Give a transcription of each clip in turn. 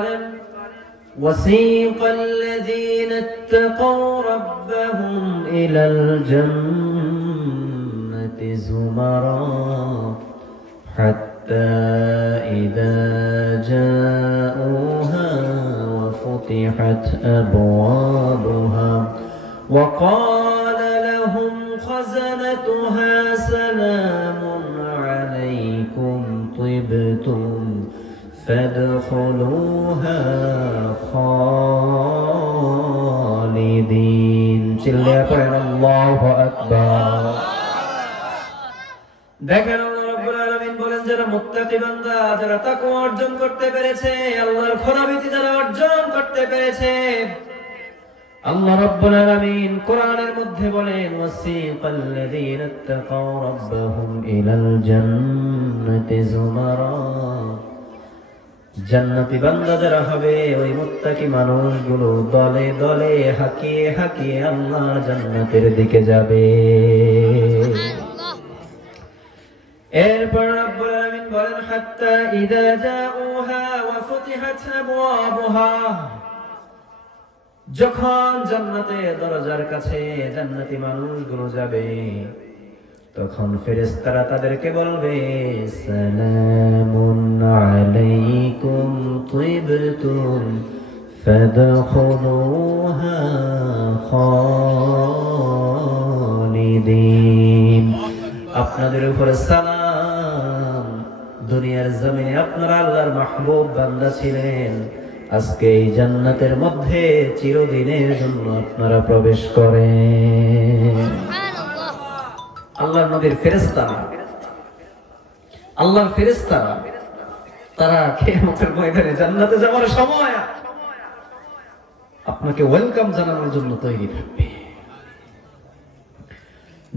বলেন وسيق الذين اتقوا ربهم إلى الجنة زمرا حتى إذا جاءوها وفتحت أبوابها وقال لهم خزنتها سلام عليكم طبتم فادخلوها خالدين চিল্লায়া পড়েন আল্লাহু আকবার। দেখেন আল্লাহ রাব্বুল আলামিন বলেন যারা মুত্তাকি বান্দা, যারা তাকওয়া অর্জন করতে পেরেছে, আল্লাহর ভীতি যারা অর্জন করতে পেরেছে, আল্লাহ রাব্বুল আলামিন কোরআনের মধ্যে বলেন ওয়াসিকাল্লাযীনা ইত্তাকাউ রাব্বাহুম ইলাল জান্নাতি যুমারা, জান্নাতি বান্দা যারা হবে ওই মুত্তাকি মানুষগুলো দলে দলে হাকিয়ে হাকিয়ে আল্লাহর জান্নাতের দিকে যাবে। এরপর রব্বুল আলামিন বলেন হাত্তা ইযা জাউহা ওয়া ফুতিহাত আবওয়াবুহা, যখন জান্নাতের দরজার কাছে জান্নাতি মানুষগুলো যাবে তখন ফেরেশতারা তাদেরকে বলবে সালামুন আলাইকুম তিবতুম ফাদখুলুহা খালিদিন, আপনাদের উপরে সালাম, দুনিয়ার জমিনে আপনারা আল্লাহর মাহবুব বান্দা ছিলেন, আজকে এই জান্নাতের মধ্যে চিরদিনের জন্য আপনারা প্রবেশ করেন। আল্লাহর নবীর ফেরেশতারা, আল্লাহর ফেরেশতারা তারা কিয়ামতের ময়দানে জান্নাতে যাওয়ার সময় আপনাকে ওয়েলকাম জানানোর জন্য তৈরি থাকবে।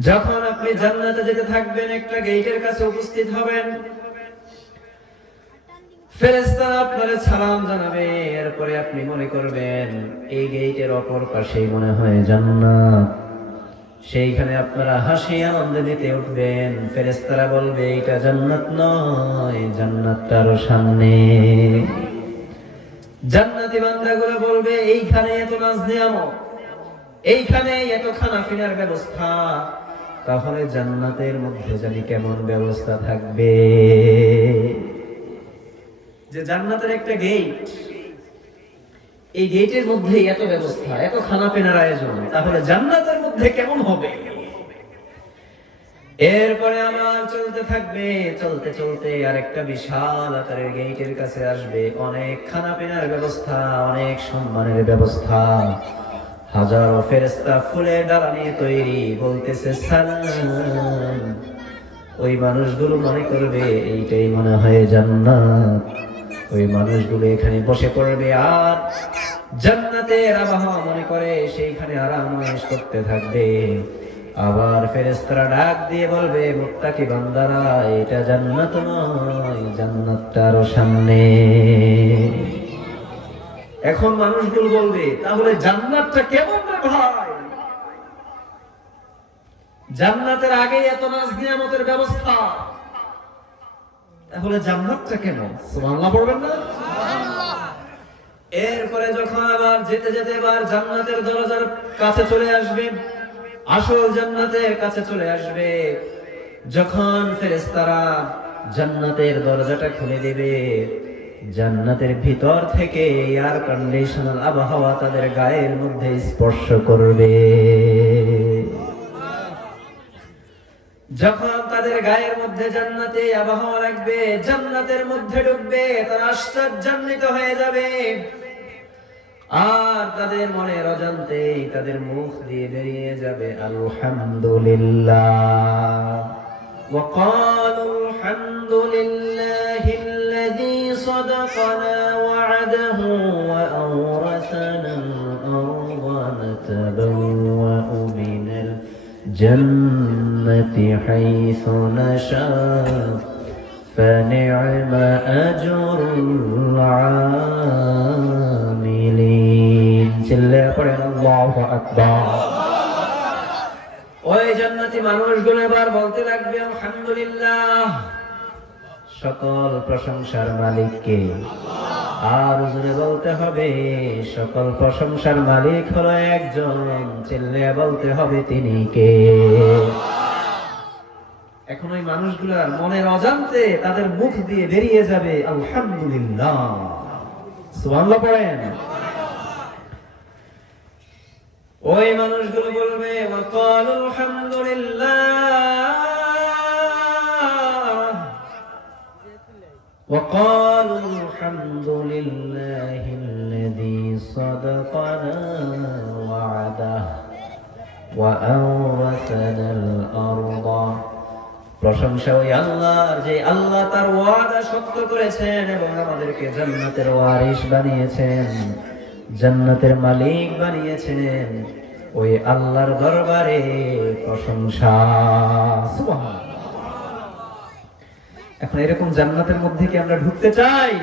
যখন আপনি জান্নাতে যেতে থাকবেন একটা গেটের কাছে উপস্থিত হবেন, ফেরেশতারা আপনারে সালাম জানাবে, এরপরে আপনি মনে করবেন এই গেটের অপর পাশেই মনে হয় জান্নাত, সেইখানে আপনারা হাসি আনন্দে দিতে উঠবেন। ফেরেশতারা বলবে এটা জান্নাত নয়, জান্নাতটা আরো সামনে। জান্নাতি বান্দাগুলো বলবে এইখানে এত নাজ নিয়ামত, এইখানে এত খানা পিনার ব্যবস্থা, তাহলে জান্নাতের মধ্যে জানি কেমন ব্যবস্থা থাকবে। যে জান্নাতের একটা গেট, এই গেটের মধ্যে এত ব্যবস্থা, এত খানা পিনার আয়োজন, তাহলে জান্নাতের মধ্যে কেমন হবে। এরপরে আবার চলতে থাকবে, চলতে চলতে আরেকটা বিশাল আকারের গেটের কাছে আসবে, অনেক খানা পিনার ব্যবস্থা, অনেক সম্মানের ব্যবস্থা, হাজারো ফেরেশতা ফুলের ডালা নিয়ে তৈরি, বলতেছে সালাম। ওই মানুষগুলো মনে করবে এইটাই মনে হয় জান্নাত, ওই মানুষগুলো এখানে বসে পড়বে আর জান্নাতের আবহাওয়া মনে করে সেইখানে আরাম করতে থাকবে। আবার ফেরেশতারা ডাক দিয়ে বলবে মুত্তাকি বান্দারা এটা জান্নাত নয়, জান্নাতটা আরো সামনে। এখন মানুষগুলো বলবে তাহলে জান্নাতটা কেমন রে ভাই, জান্নাতের আগে এত নাজ নিয়ামতের ব্যবস্থা, তাহলে জান্নাতটা কেমন? সুবহানাল্লাহ পড়বেন না? এরপরে যখন আবার যেতে যেতে এবার জান্নাতের দরজার কাছে চলে আসবে, আসল জান্নাতের কাছে চলে আসবে, যখন ফেরেশতারা জান্নাতের দরজাটা খুলে দেবে, জান্নাতের ভিতর থেকে এয়ার কন্ডিশনাল আবহাওয়া তাদের গায়ের মধ্যে স্পর্শ করবে। যখন তাদের গায়ের মধ্যে জান্নাতে আবহাওয়া লাগবে, জান্নাতের মধ্যে ঢুকবে, তারা আশ্চর্যান্বিত হয়ে যাবে। আর তাদের মনের অজান্তেই তাদের মুখ দিয়ে বেরিয়ে যাবে আলহামদুলিল্লাহ। وقالوا الحمد لله الذي صدقنا وعده وأورثنا الأرض نتبوأ من الجنة حيث نشاء فنعم أجر العاملين الله أكبر। ওই জান্নাতি মানুষগুলো এবার বলতে লাগবে আলহামদুলিল্লাহ, সকল প্রশংসার মালিক কে? আর জোরে বলতে হবে সকল প্রশংসার মালিক হলো একজন, চিল্লিয়ে বলতে হবে তিনি কে। এখন ওই মানুষগুলোর মনের অজান্তে তাদের মুখ দিয়ে বেরিয়ে যাবে আলহামদুলিল্লাহ, সুবহানাল্লাহ পড়েন। ওই মানুষগুলো বলবে ওয়াকালু আলহামদুলিল্লাহ, ওয়াকালু আলহামদুলিল্লাহিল্লাযী সাদাকানা ওয়া'দাহু ওয়া আওরাসানাল আরদা। প্রশংসা ওই আল্লাহর, যে আল্লাহ তার ওয়াদা সত্য করেছেন এবং আমাদেরকে জান্নাতের ওয়ারিস বানিয়েছেন, জান্নাতের মালিক বানিয়েছেন। ওই আল্লাহর দরবারে প্রশংসা, সুবহানাল্লাহ। এখন এরকম জান্নাতের মধ্যে কি আমরা ঢুকতে চাই?